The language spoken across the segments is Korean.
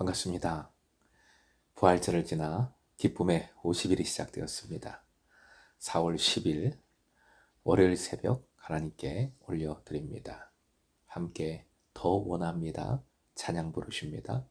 반갑습니다. 부활절을 지나 기쁨의 50일이 시작되었습니다. 4월 10일 월요일 새벽 하나님께 올려드립니다. 함께 더 원합니다. 찬양 부르십니다.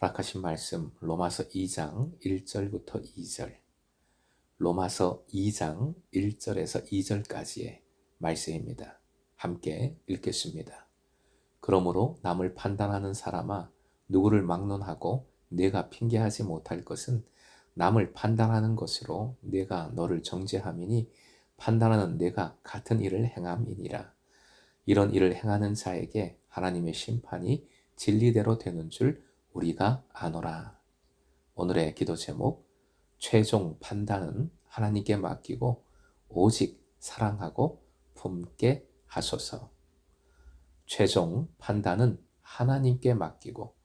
허락하신 말씀 로마서 2장 1절부터 2절, 로마서 2장 1절에서 2절까지의 말씀입니다. 함께 읽겠습니다. 그러므로 남을 판단하는 사람아, 누구를 막론하고 네가 핑계하지 못할 것은 남을 판단하는 것으로 네가 너를 정죄함이니 판단하는 네가 같은 일을 행함이니라. 이런 일을 행하는 자에게 하나님의 심판이 진리대로 되는 줄 우리가 아노라. 오늘의 기도 제목, 최종 판단은 하나님께 맡기고 오직 사랑하고 품게 하소서. 최종 판단은 하나님께 맡기고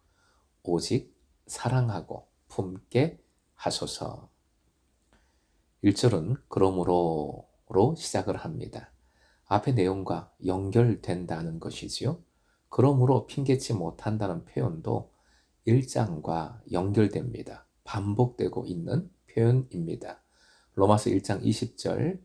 오직 사랑하고 품게 하소서. 1절은 그러므로로 시작을 합니다. 앞의 내용과 연결된다는 것이지요. 그러므로 핑계치 못한다는 표현도 1장과 연결됩니다. 반복되고 있는 표현입니다. 로마서 1장 20절,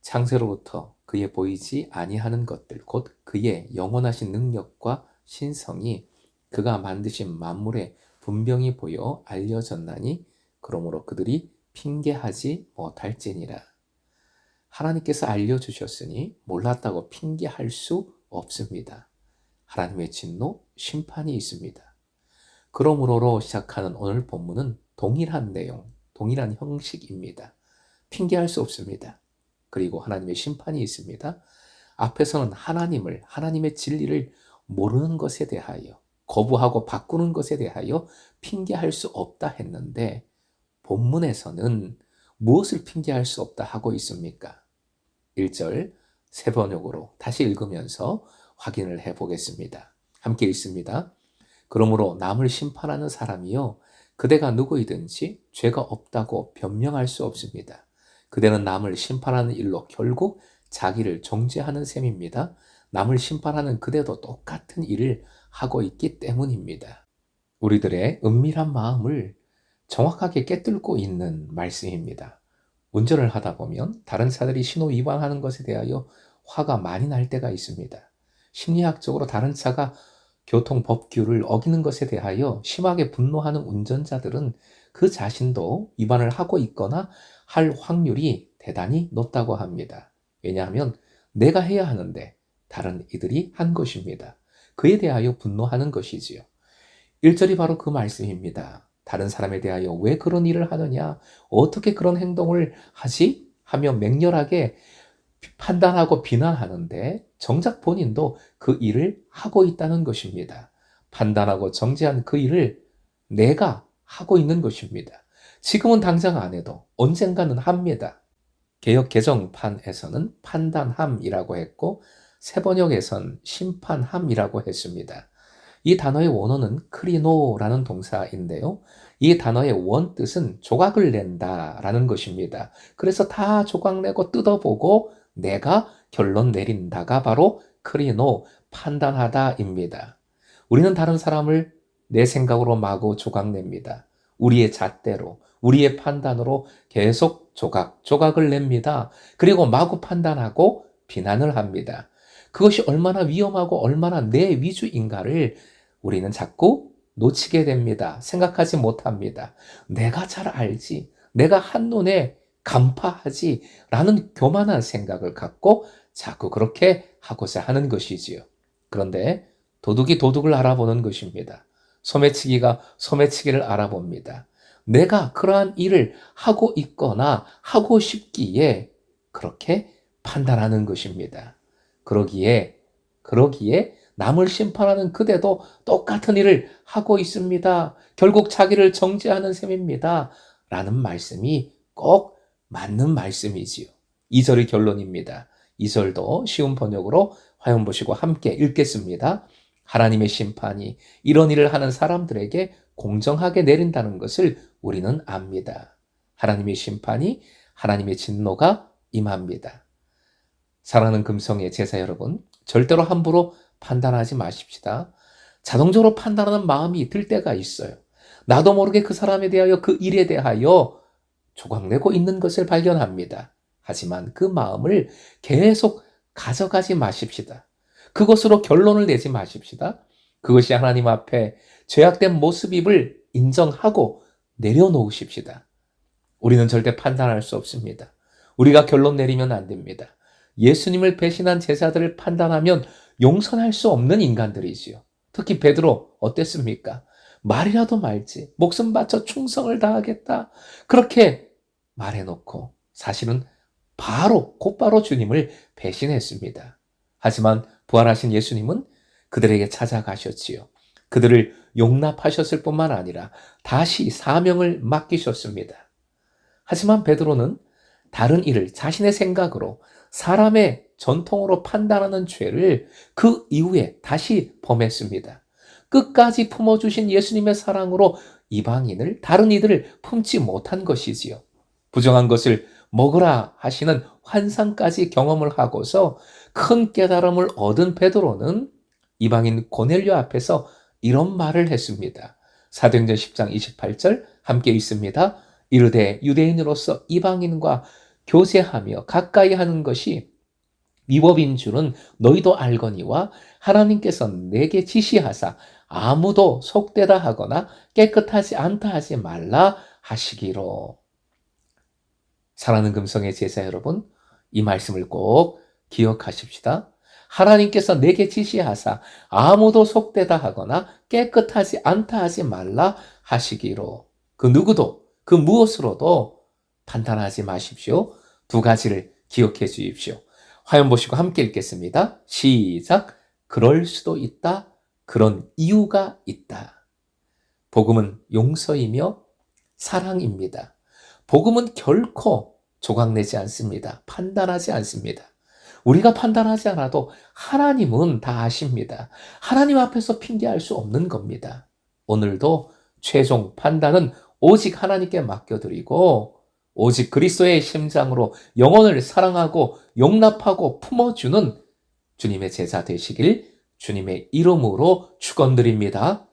창세로부터 그의 보이지 아니하는 것들 곧 그의 영원하신 능력과 신성이 그가 만드신 만물에 분명히 보여 알려졌나니 그러므로 그들이 핑계하지 못할지니라. 하나님께서 알려주셨으니 몰랐다고 핑계할 수 없습니다. 하나님의 진노, 심판이 있습니다. 그러므로로 시작하는 오늘 본문은 동일한 내용, 동일한 형식입니다. 핑계할 수 없습니다. 그리고 하나님의 심판이 있습니다. 앞에서는 하나님의 진리를 모르는 것에 대하여, 거부하고 바꾸는 것에 대하여 핑계할 수 없다 했는데, 본문에서는 무엇을 핑계할 수 없다 하고 있습니까? 1절 세 번역으로 다시 읽으면서 확인을 해보겠습니다. 함께 읽습니다. 그러므로 남을 심판하는 사람이요, 그대가 누구이든지 죄가 없다고 변명할 수 없습니다. 그대는 남을 심판하는 일로 결국 자기를 정죄하는 셈입니다. 남을 심판하는 그대도 똑같은 일을 하고 있기 때문입니다. 우리들의 은밀한 마음을 정확하게 깨뚫고 있는 말씀입니다. 운전을 하다 보면 다른 차들이 신호 위반하는 것에 대하여 화가 많이 날 때가 있습니다. 심리학적으로 다른 차가 교통법규를 어기는 것에 대하여 심하게 분노하는 운전자들은 그 자신도 위반을 하고 있거나 할 확률이 대단히 높다고 합니다. 왜냐하면 내가 해야 하는데 다른 이들이 한 것입니다. 그에 대하여 분노하는 것이지요. 1절이 바로 그 말씀입니다. 다른 사람에 대하여 왜 그런 일을 하느냐, 어떻게 그런 행동을 하지? 하며 맹렬하게 판단하고 비난하는데 정작 본인도 그 일을 하고 있다는 것입니다. 판단하고 정죄한 그 일을 내가 하고 있는 것입니다. 지금은 당장 안 해도 언젠가는 합니다. 개역 개정판에서는 판단함이라고 했고 새번역에선 심판함이라고 했습니다. 이 단어의 원어는 크리노라는 동사인데요. 이 단어의 원뜻은 조각을 낸다라는 것입니다. 그래서 다 조각 내고 뜯어보고 내가 결론 내린다가 바로 크리노, 판단하다입니다. 우리는 다른 사람을 내 생각으로 마구 조각 냅니다. 우리의 잣대로, 우리의 판단으로 계속 조각을 냅니다. 그리고 마구 판단하고 비난을 합니다. 그것이 얼마나 위험하고 얼마나 내 위주인가를 우리는 자꾸 놓치게 됩니다. 생각하지 못합니다. 내가 잘 알지. 내가 한눈에 간파하지. 라는 교만한 생각을 갖고 자꾸 그렇게 하고자 하는 것이지요. 그런데 도둑이 도둑을 알아보는 것입니다. 소매치기가 소매치기를 알아봅니다. 내가 그러한 일을 하고 있거나 하고 싶기에 그렇게 판단하는 것입니다. 그러기에 남을 심판하는 그대도 똑같은 일을 하고 있습니다. 결국 자기를 정죄하는 셈입니다. 라는 말씀이 꼭 맞는 말씀이지요. 2절의 결론입니다. 2절도 쉬운 번역으로 화면 보시고 함께 읽겠습니다. 하나님의 심판이 이런 일을 하는 사람들에게 공정하게 내린다는 것을 우리는 압니다. 하나님의 심판이 하나님의 진노가 임합니다. 사랑하는 금성의 제자 여러분, 절대로 함부로 판단하지 마십시다. 자동적으로 판단하는 마음이 들 때가 있어요. 나도 모르게 그 사람에 대하여 그 일에 대하여 조각내고 있는 것을 발견합니다. 하지만 그 마음을 계속 가져가지 마십시다. 그것으로 결론을 내지 마십시다. 그것이 하나님 앞에 죄악된 모습임을 인정하고 내려놓으십시다. 우리는 절대 판단할 수 없습니다. 우리가 결론 내리면 안 됩니다. 예수님을 배신한 제자들을 판단하면 용서할 수 없는 인간들이지요. 특히 베드로 어땠습니까? 말이라도 말지. 목숨 바쳐 충성을 다하겠다. 그렇게 말해놓고 사실은 곧바로 주님을 배신했습니다. 하지만 부활하신 예수님은 그들에게 찾아가셨지요. 그들을 용납하셨을 뿐만 아니라 다시 사명을 맡기셨습니다. 하지만 베드로는 다른 일을 자신의 생각으로 사람의 전통으로 판단하는 죄를 그 이후에 다시 범했습니다. 끝까지 품어주신 예수님의 사랑으로 다른 이들을 품지 못한 것이지요. 부정한 것을 먹으라 하시는 환상까지 경험을 하고서 큰 깨달음을 얻은 베드로는 이방인 고넬료 앞에서 이런 말을 했습니다. 사도행전 10장 28절 함께 읽습니다. 이르되 유대인으로서 이방인과 교제하며 가까이 하는 것이 위법인 줄은 너희도 알거니와 하나님께서 내게 지시하사 아무도 속되다 하거나 깨끗하지 않다 하지 말라 하시기로. 사랑하는 금성의 제자 여러분, 이 말씀을 꼭 기억하십시다. 하나님께서 내게 지시하사 아무도 속되다 하거나 깨끗하지 않다 하지 말라 하시기로. 그 누구도 그 무엇으로도 판단하지 마십시오. 두 가지를 기억해 주십시오. 화면 보시고 함께 읽겠습니다. 시작. 그럴 수도 있다. 그런 이유가 있다. 복음은 용서이며 사랑입니다. 복음은 결코 조각내지 않습니다. 판단하지 않습니다. 우리가 판단하지 않아도 하나님은 다 아십니다. 하나님 앞에서 핑계할 수 없는 겁니다. 오늘도 최종 판단은 오직 하나님께 맡겨드리고 오직 그리스도의 심장으로 영혼을 사랑하고 용납하고 품어주는 주님의 제자 되시길 주님의 이름으로 축원드립니다.